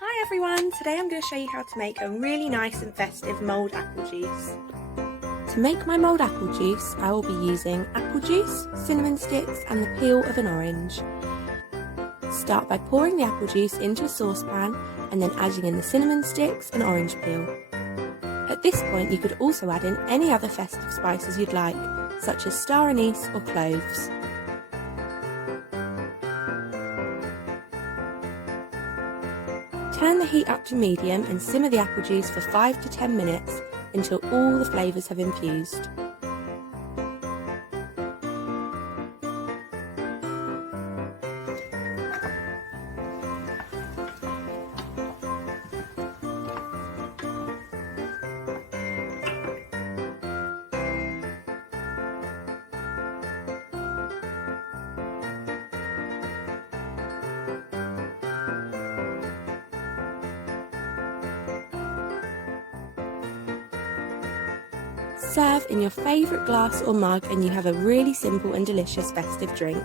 Hi everyone, today I'm going to show you how to make a really nice and festive mulled apple juice. To make my mulled apple juice, I will be using apple juice, cinnamon sticks and the peel of an orange. Start by pouring the apple juice into a saucepan and then adding in the cinnamon sticks and orange peel. At this point you could also add in any other festive spices you'd like, such as star anise or cloves. Turn the heat up to medium and simmer the apple juice for 5 to 10 minutes until all the flavours have infused. Serve in your favourite glass or mug and you have a really simple and delicious festive drink.